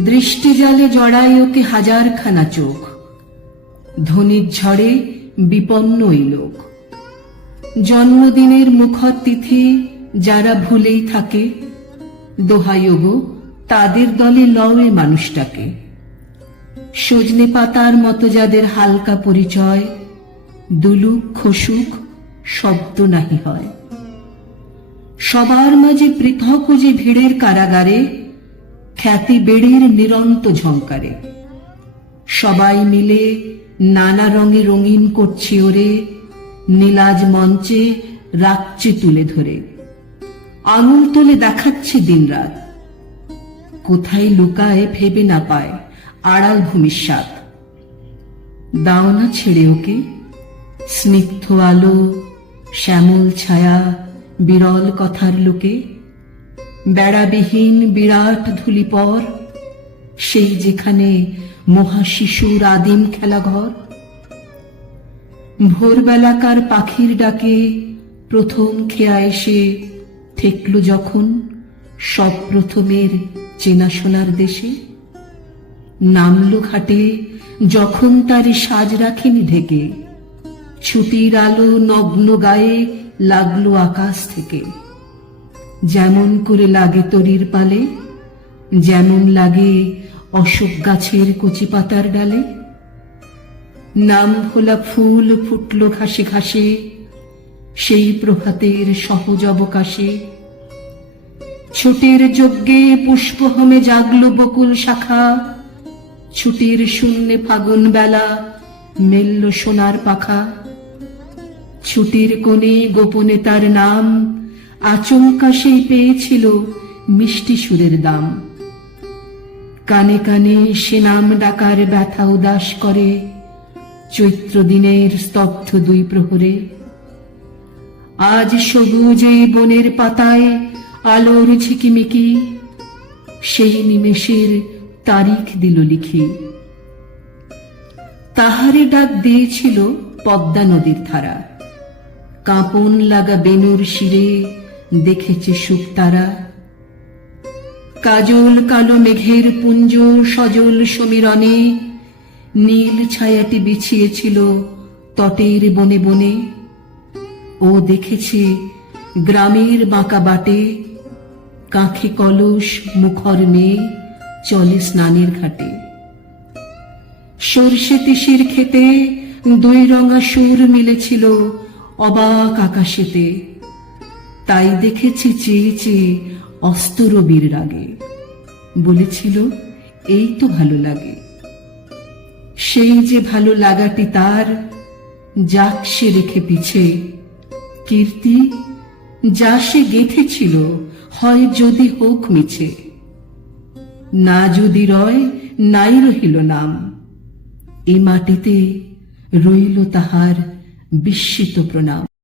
দৃষ্টি জালে জড়ায় ওকে হাজারখানা চোখ, ধ্বনির ঝড়ে বিপন্ন এই লোক। জন্মদিনের মুখর তিথি যারা ভুলেই থাকে, দোহাই ওগো তাদের দলে লওয়ে মানুষটাকে। সজনে পাতার মতো যাদের হালকা পরিচয়, দুলুক খসুক শব্দ নাহি হয়। সবার মাঝে পৃথক যে ভিড়ের কারাগারে, খ্যাতি বেড়ের নিরন্ত ঝংকারে। সবাই মিলে নানা রঙে রঙিন করছে ওরে, নীলাজ মঞ্চে রাখছে তুলে ধরে। আঙুল তুলে দেখাচ্ছে দিনরাত, কোথায় লুকায় ভেবে না পায় আড়াল ভূমির স্বাদ। দাও না ছেড়ে ওকে, স্নিগ্ধ আলো, শ্যামল ছায়া, বিরল কথার লোকে। বেড়াবিহীন বিরাট ধূলিপর, সেই যেখানে মহাশিশুর আদিম খেলাঘর। ভোরবেলাকার পাখির ডাকে প্রথম খেয়া এসে ঠেকল যখন সব প্রথমের চেনাশোনার দেশে। নামলো ঘাটে যখন তার সাজ রাখেনি ঢেকে, ছুটির আলো নগ্ন গায়ে লাগলো আকাশ থেকে। যেমন করে লাগে তরির পালে, যেমন লাগে অশোক গাছের কচি পাতার ডালে। নাম ভোলা ফুল ফুটল ঘাসে ঘাসে, সেই প্রভাতের সহজ অবকাশে। ছোটের যজ্ঞে পুষ্পহমে জাগলো বকুল শাখা, ছুটির শূন্যে ফাগুন বেলা মেলল সোনার পাখা। ছুটির কোণে গোপনে তার নাম, আচমকা সেই পেয়েছিল মিষ্টি সুরের দাম। কানে কানে সে নাম ডাকার ব্যথা উদাস করে, চৈত্র দিনের স্তব্ধ দুই প্রহরে। আজ সবুজে বনের পাতায় আলোর ঝিকিমিকি, সেই নিমেষের তারিখ দিল লিখি। তাহারে ডাক দিয়েছিল পদ্মা নদীর ধারা, কাঁপন লাগা বেনুর শিরে দেখেছে সুখ তারা। কাজল কালো মেঘের পুঞ্জ সজল সমীরণে, নীল ছায়াটি বিছিয়েছিল তটের বনে বনে। ও দেখেছে গ্রামের বাঁকা বাটে, কাঁখে কলস মুখর মেয়ে চলে স্নানের ঘাটে। সর্ষে তিসির খেতে দুই রঙা সুর মিলেছিল অবাক আকাশেতে। তাই দেখেছি চেয়ে চেয়ে অস্তরবীর রাগে, বলেছিল এই তো ভালো লাগে। সেই যে ভালো লাগাটি তার, যাক সে রেখে পিছে। কীর্তি যা সে গেঁথেছিল হয় যদি হোক মিছে, না যদি রয় নাই রহিল নাম। এ মাটিতে রইল তাহার বিস্মিত প্রণাম।